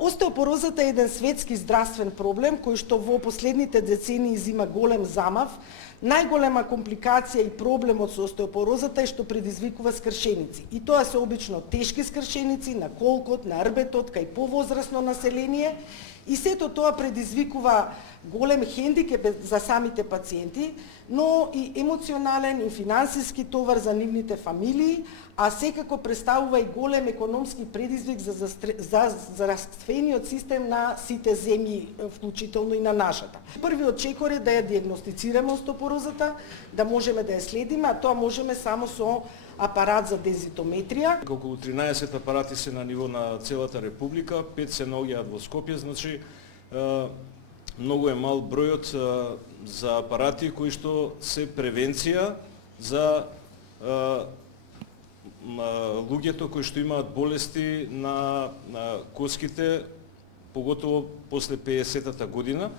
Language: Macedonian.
Остеопорозата е еден светски здравствен проблем кој што во последните децении зима голем замав. Најголема компликација и проблемот со остеопорозата е што предизвикува скршеници. И тоа се обично тешки скршеници на колкот, на рбетот, кај повозрасно население. И сето тоа предизвикува голем хендикеп за самите пациенти, но и емоционален и финансиски товар за нивните фамилии, а секако представува и голем економски предизвик за здравствениот систем на сите земји, вклучително и на нашата. Првиот чекор е да ја диагностицираме остеопорозата, да можеме да ја следиме, а тоа можеме само со апарат за дензитометрија. Околу 13 апарати се на ниво на целата република, 5 се наоѓаат во Скопје, значи многу е мал бројот за апарати кои што се превенција за луѓето кои што имаат болести на коските, поготово после 50-та година.